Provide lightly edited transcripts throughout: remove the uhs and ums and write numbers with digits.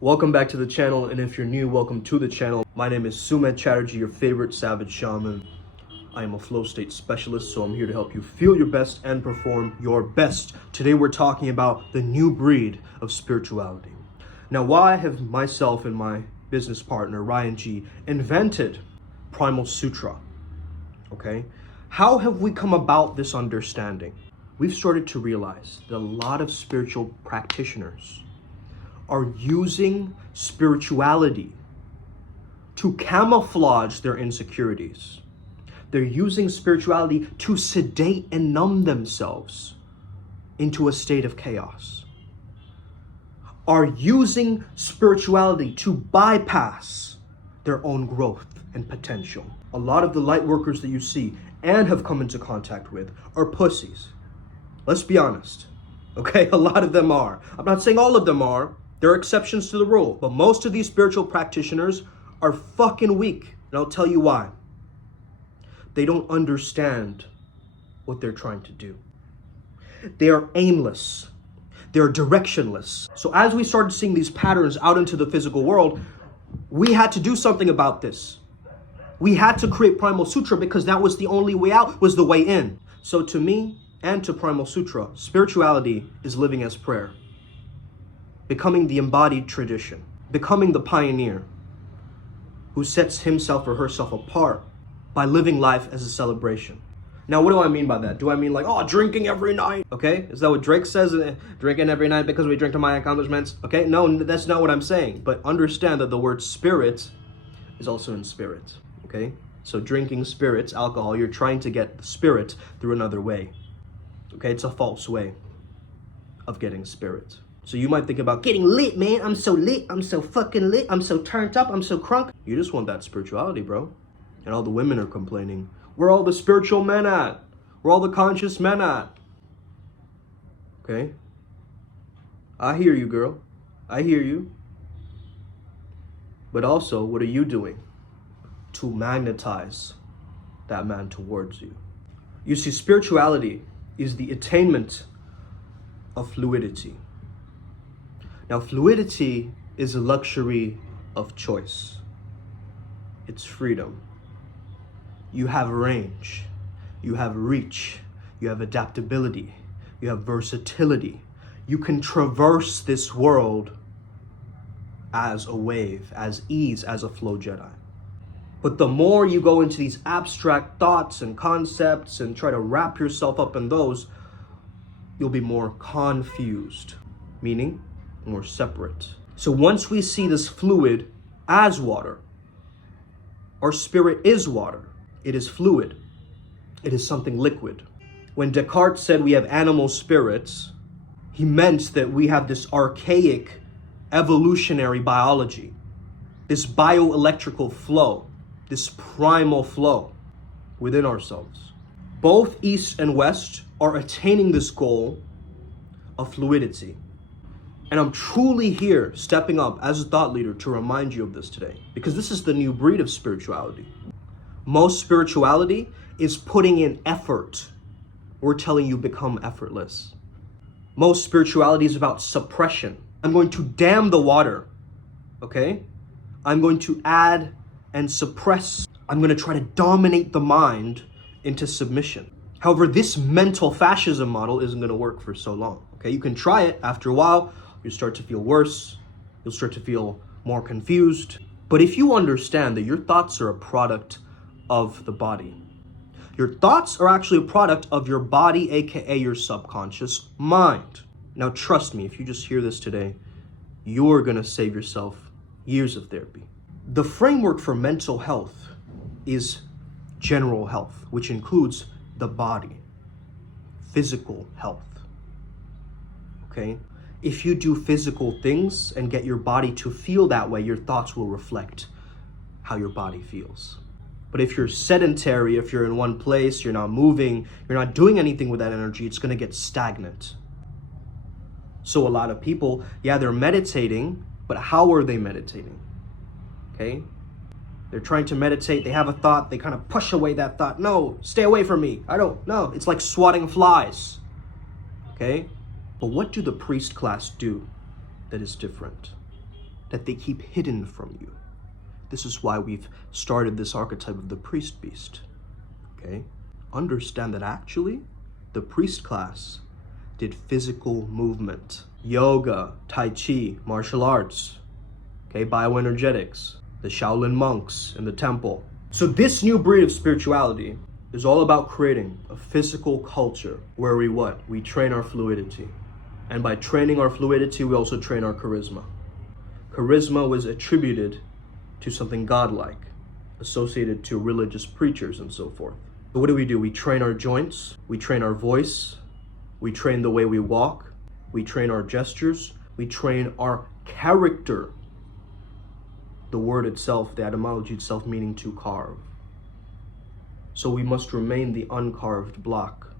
Welcome back to the channel, and if you're new, welcome to the channel. My name is Sumedh Chatterjee, your favorite savage shaman. I am a flow state specialist, so I'm here to help you feel your best and perform your best. Today we're talking about the new breed of spirituality. Now, why have myself and my business partner, Ryan G, invented Primal Sutra? Okay? How have we come about this understanding? We've started to realize that a lot of spiritual practitioners are using spirituality to camouflage their insecurities. They're using spirituality to sedate and numb themselves into a state of chaos. Are using spirituality to bypass their own growth and potential. A lot of the light workers that you see and have come into contact with are pussies. Let's be honest, okay? A lot of them are. I'm not saying all of them are. There are exceptions to the rule, but most of these spiritual practitioners are fucking weak, and I'll tell you why. They don't understand what they're trying to do. They are aimless. They're directionless. So as we started seeing these patterns out into the physical world, we had to do something about this. We had to create Primal Sutra because that was the only way out, was the way in. So to me and to Primal Sutra, spirituality is living as prayer. Becoming the embodied tradition. Becoming the pioneer who sets himself or herself apart by living life as a celebration. Now, what do I mean by that? Do I mean like, oh, drinking every night? Okay, is that what Drake says? Drinking every night because we drink to my accomplishments? Okay, no, that's not what I'm saying. But understand that the word spirit is also in spirit, okay? So drinking spirits, alcohol, you're trying to get the spirit through another way. Okay, it's a false way of getting spirit. So you might think about getting lit, man. I'm so lit, I'm so fucking lit, I'm so turned up, I'm so crunk. You just want that spirituality, bro. And all the women are complaining. Where all the spiritual men at? Where all the conscious men at? Okay? I hear you, girl. I hear you. But also, what are you doing to magnetize that man towards you? You see, spirituality is the attainment of fluidity. Now, fluidity is a luxury of choice. It's freedom. You have range, you have reach, you have adaptability, you have versatility. You can traverse this world as a wave, as ease, as a flow Jedi. But the more you go into these abstract thoughts and concepts and try to wrap yourself up in those, you'll be more confused, meaning more separate. So once we see this fluid as water, our spirit is water. It is fluid. It is something liquid. When Descartes said we have animal spirits, he meant that we have this archaic evolutionary biology, this bioelectrical flow, this primal flow within ourselves. Both East and West are attaining this goal of fluidity. And I'm truly here stepping up as a thought leader to remind you of this today, because this is the new breed of spirituality. Most spirituality is putting in effort. We're telling you become effortless. Most spirituality is about suppression. I'm going to dam the water, okay? I'm going to add and suppress. I'm going to try to dominate the mind into submission. However, this mental fascism model isn't going to work for so long, okay? You can try it. After a while, you start to feel worse. You'll start to feel more confused. But if you understand that your thoughts are a product of the body, your thoughts are actually a product of your body, aka your subconscious mind. Now trust me, if you just hear this today, you're gonna save yourself years of therapy. The framework for mental health is general health, which includes the body, physical health, okay? If you do physical things and get your body to feel that way, your thoughts will reflect how your body feels. But if you're sedentary, if you're in one place, you're not moving, you're not doing anything with that energy, it's gonna get stagnant. So a lot of people, yeah, they're meditating, but how are they meditating? Okay? They're trying to meditate, they have a thought, they kind of push away that thought. No, stay away from me. I don't know. It's like swatting flies. Okay? But what do the priest class do that is different? that they keep hidden from you. This is why we've started this archetype of the priest beast, okay? Understand that actually, the priest class did physical movement, yoga, tai chi, martial arts, okay, bioenergetics, the Shaolin monks in the temple. So this new breed of spirituality is all about creating a physical culture where we what? We train our fluidity. And by training our fluidity, we also train our charisma. Charisma was attributed to something godlike, associated to religious preachers and so forth. So what do? We train our joints, we train our voice, we train the way we walk, we train our gestures, we train our character. The word itself, the etymology itself, meaning to carve. So we must remain the uncarved block,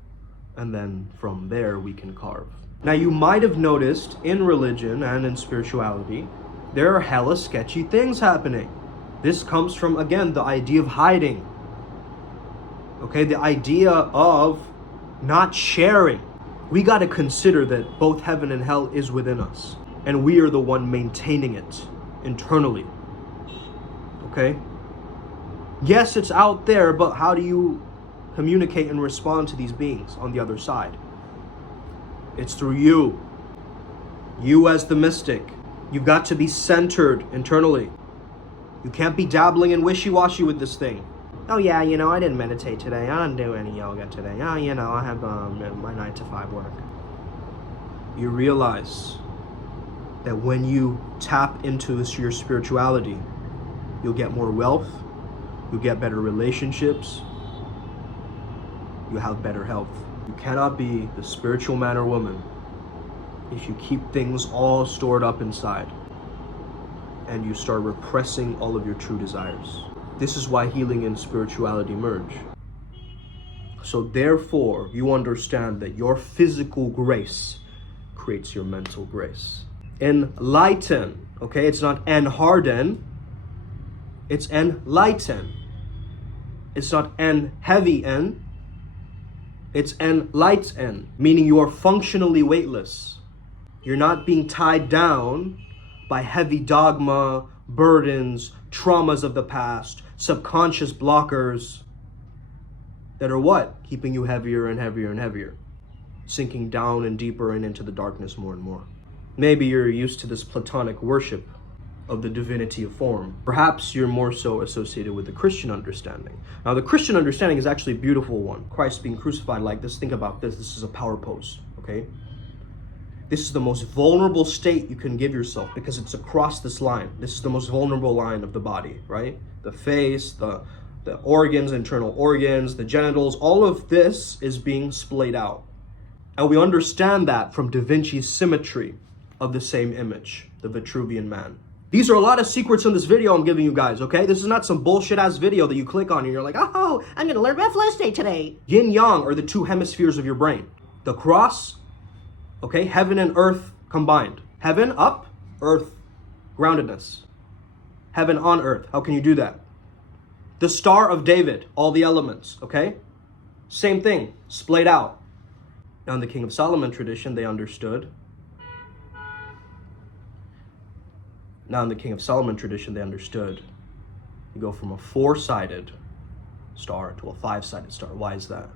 and then from there we can carve. Now you might have noticed in religion and in spirituality, there are hella sketchy things happening. This comes from, again, the idea of hiding. Okay, the idea of not sharing. We got to consider that both heaven and hell is within us, and we are the one maintaining it internally. Okay? Yes, it's out there, but how do you communicate and respond to these beings on the other side? It's through you. You as the mystic. You've got to be centered internally. You can't be dabbling in wishy-washy with this thing. Oh yeah, I didn't meditate today. I didn't do any yoga today. Oh, I have my 9 to 5 work. You realize that when you tap into your spirituality, you'll get more wealth, you'll get better relationships, you'll have better health. You cannot be the spiritual man or woman if you keep things all stored up inside and you start repressing all of your true desires. This is why healing and spirituality merge. So therefore, you understand that your physical grace creates your mental grace. Enlighten, okay? It's not enharden, it's enlighten. It's not en heavy en, it's enlighten, meaning you are functionally weightless. You're not being tied down by heavy dogma, burdens, traumas of the past, subconscious blockers that are what? Keeping you heavier and heavier and heavier, sinking down and deeper and into the darkness more and more. Maybe you're used to this Platonic worship of the divinity of form. Perhaps you're more so associated with the Christian understanding. Now, the Christian understanding is actually a beautiful one. Christ being crucified like this, think about this. This is a power pose, okay? This is the most vulnerable state you can give yourself because it's across this line. This is the most vulnerable line of the body, right? The face, the organs, internal organs, the genitals, all of this is being splayed out. And we understand that from Da Vinci's symmetry of the same image, the Vitruvian Man. These are a lot of secrets in this video I'm giving you guys, okay? This is not some bullshit ass video that you click on and you're like, oh, I'm gonna learn about flow state today. Yin Yang are the two hemispheres of your brain. The cross, okay, heaven and earth combined. Heaven up, earth, groundedness. Heaven on earth, how can you do that? The Star of David, all the elements, okay? Same thing, splayed out. Now in the King of Solomon tradition, they understood. You go from a 4-sided star to a 5-sided star. Why is that?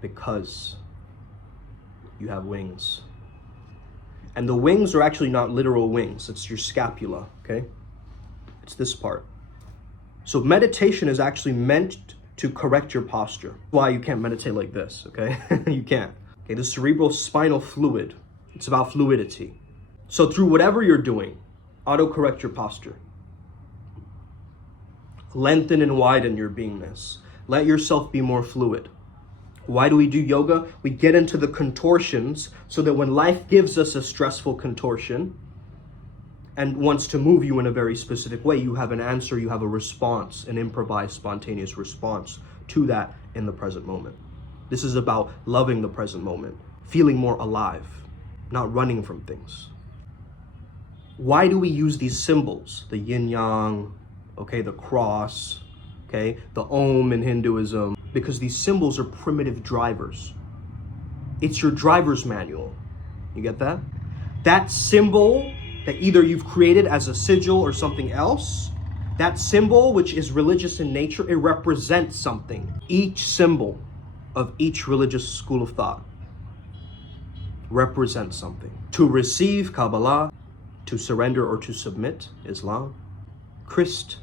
Because you have wings. And the wings are actually not literal wings. It's your scapula, okay? It's this part. So meditation is actually meant to correct your posture. Why you can't meditate like this, okay? You can't. Okay, the cerebral spinal fluid. It's about fluidity. So through whatever you're doing, auto-correct your posture. Lengthen and widen your beingness. Let yourself be more fluid. Why do we do yoga? We get into the contortions so that when life gives us a stressful contortion and wants to move you in a very specific way, you have an answer, you have a response, an improvised, spontaneous response to that in the present moment. This is about loving the present moment, feeling more alive, not running from things. Why do we use these symbols? The yin yang, okay, the cross, okay, the Om in Hinduism, because these symbols are primitive drivers. It's your driver's manual. You get that? That symbol that either you've created as a sigil or something else. That symbol, which is religious in nature, it represents something. Each symbol of each religious school of thought represents something. To receive, Kabbalah. To surrender or to submit, Islam. Christ,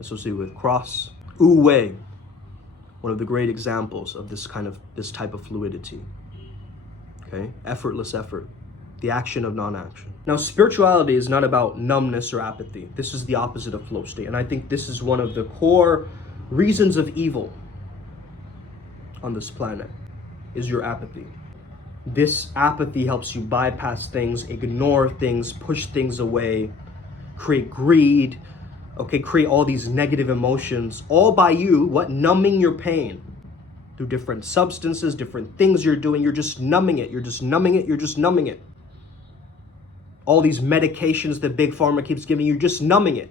associated with cross. Wu-Wei, one of the great examples of this type of fluidity. Okay, effortless effort, the action of non-action. Now, spirituality is not about numbness or apathy. This is the opposite of flow state, and I think this is one of the core reasons of evil on this planet, is your apathy. This apathy helps you bypass things, ignore things, push things away, create greed, okay, create all these negative emotions, all by you, numbing your pain through different substances, different things you're doing. You're just numbing it, you're just numbing it, you're just numbing it. All these medications that Big Pharma keeps giving you, just numbing it.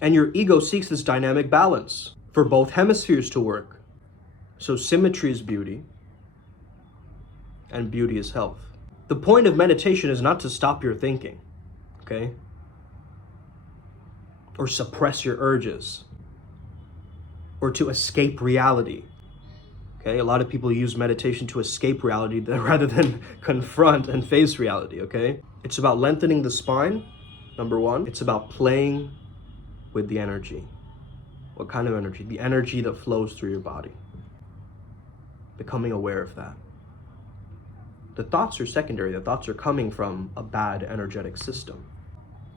And your ego seeks this dynamic balance for both hemispheres to work. So symmetry is beauty, and beauty is health. The point of meditation is not to stop your thinking, okay? Or suppress your urges, or to escape reality. Okay, a lot of people use meditation to escape reality rather than confront and face reality, okay? It's about lengthening the spine, number one. It's about playing with the energy. What kind of energy? The energy that flows through your body. Becoming aware of that. The thoughts are secondary. The thoughts are coming from a bad energetic system.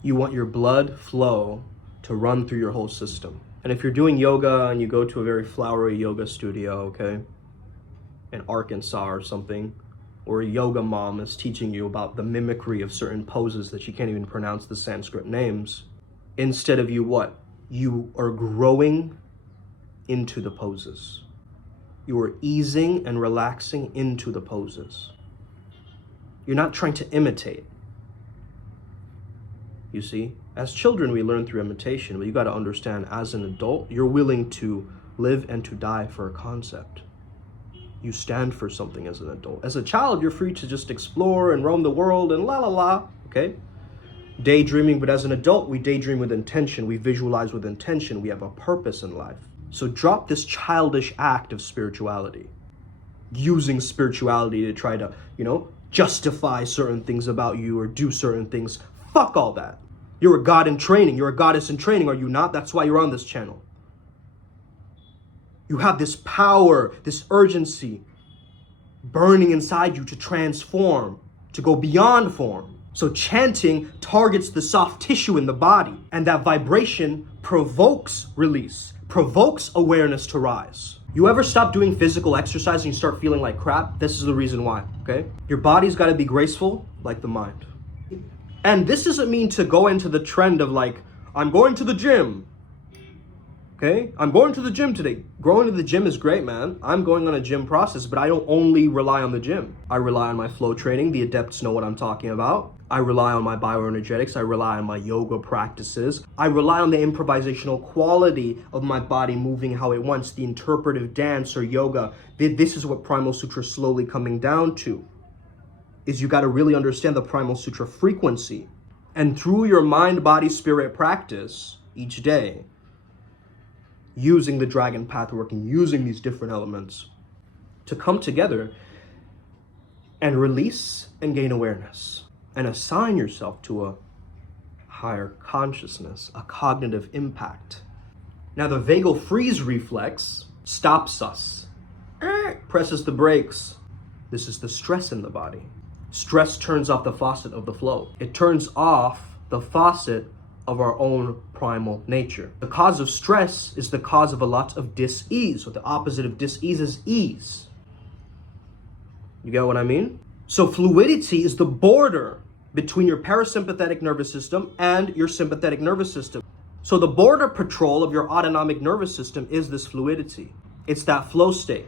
You want your blood flow to run through your whole system. And if you're doing yoga and you go to a very flowery yoga studio, okay, in Arkansas or something, or a yoga mom is teaching you about the mimicry of certain poses that you can't even pronounce the Sanskrit names, instead of you are growing into the poses. You are easing and relaxing into the poses. You're not trying to imitate. You see, as children, we learn through imitation, but you got to understand, as an adult, you're willing to live and to die for a concept. You stand for something as an adult. As a child, you're free to just explore and roam the world and la la la, okay? Daydreaming, but as an adult, we daydream with intention. We visualize with intention. We have a purpose in life. So drop this childish act of spirituality. Using spirituality to try to, justify certain things about you or do certain things. Fuck all that. You're a god in training. You're a goddess in training, are you not? That's why you're on this channel. You have this power, this urgency burning inside you to transform, to go beyond form. So chanting targets the soft tissue in the body, and that vibration provokes release, provokes awareness to rise. You ever stop doing physical exercise and you start feeling like crap? This is the reason why, okay? Your body's got to be graceful like the mind. And this doesn't mean to go into the trend of I'm going to the gym. Okay? I'm going to the gym today. Going to the gym is great, man. I'm going on a gym process, but I don't only rely on the gym. I rely on my flow training. The adepts know what I'm talking about. I rely on my bioenergetics. I rely on my yoga practices. I rely on the improvisational quality of my body moving how it wants, the interpretive dance or yoga. This is what Primal Sutra is slowly coming down to, is you got to really understand the Primal Sutra frequency. And through your mind, body, spirit practice each day, using the dragon path work and using these different elements to come together and release and gain awareness and assign yourself to a higher consciousness, a cognitive impact. Now the vagal freeze reflex stops us, presses the brakes. This is the stress in the body. Stress turns off the faucet of the flow. It turns off the faucet of our own primal nature. The cause of stress is the cause of a lot of dis-ease. So the opposite of dis-ease is ease. You get what I mean? So fluidity is the border between your parasympathetic nervous system and your sympathetic nervous system. So the border patrol of your autonomic nervous system is this fluidity. It's that flow state.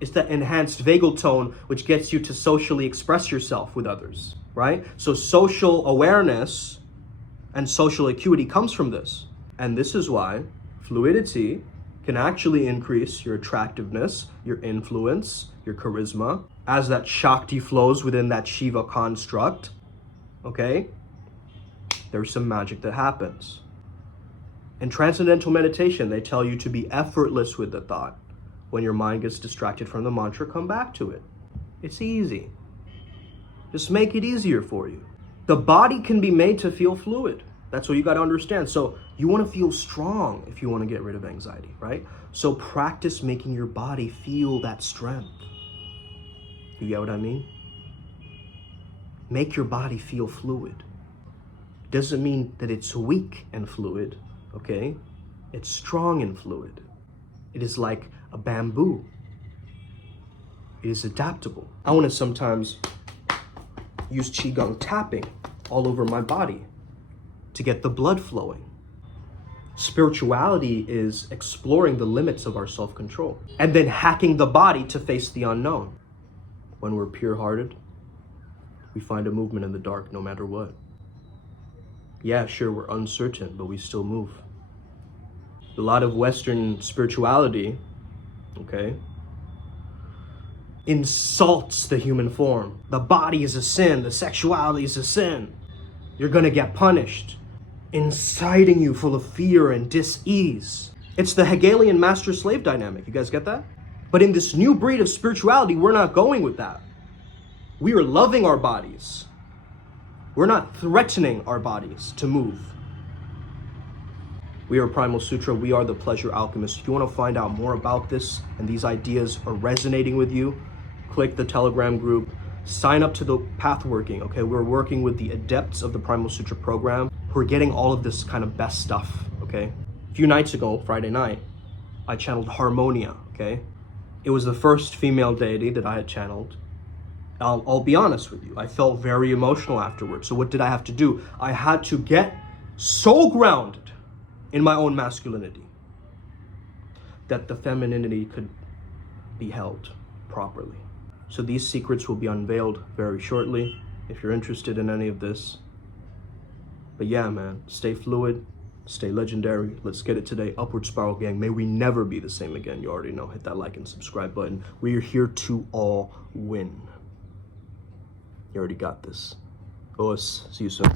It's that enhanced vagal tone, which gets you to socially express yourself with others, right? So social awareness and social acuity comes from this. And this is why fluidity can actually increase your attractiveness, your influence, your charisma, as that Shakti flows within that Shiva construct, okay? there's some magic that happens. In transcendental meditation, they tell you to be effortless with the thought. When your mind gets distracted from the mantra, come back to it. It's easy. Just make it easier for you. The body can be made to feel fluid. That's what you got to understand. So you want to feel strong if you want to get rid of anxiety, right? So practice making your body feel that strength. You get what I mean? Make your body feel fluid. Doesn't mean that it's weak and fluid, okay? It's strong and fluid. It is like a bamboo. It is adaptable. I want to sometimes use Qigong tapping all over my body to get the blood flowing. Spirituality is exploring the limits of our self-control and then hacking the body to face the unknown. When we're pure-hearted, we find a movement in the dark no matter what. Yeah, sure, we're uncertain, but we still move. A lot of Western spirituality, okay, insults the human form. The body is a sin, the sexuality is a sin. You're gonna get punished. Inciting you full of fear and dis-ease. It's the Hegelian master-slave dynamic. You guys get that? But in this new breed of spirituality, we're not going with that. We are loving our bodies. We're not threatening our bodies to move. We are Primal Sutra. We are the Pleasure Alchemists. If you want to find out more about this and these ideas are resonating with you, click the Telegram group. Sign up to the Pathworking, okay? We're working with the adepts of the Primal Sutra program who are getting all of this kind of best stuff, okay? A few nights ago, Friday night, I channeled Harmonia, okay? It was the first female deity that I had channeled. I'll be honest with you, I felt very emotional afterwards. So what did I have to do? I had to get so grounded in my own masculinity that the femininity could be held properly. So these secrets will be unveiled very shortly if you're interested in any of this. But yeah, man, stay fluid, stay legendary. Let's get it today. Upward Spiral Gang. May we never be the same again. You already know. Hit that like and subscribe button. We are here to all win. You already got this. Us. See you soon.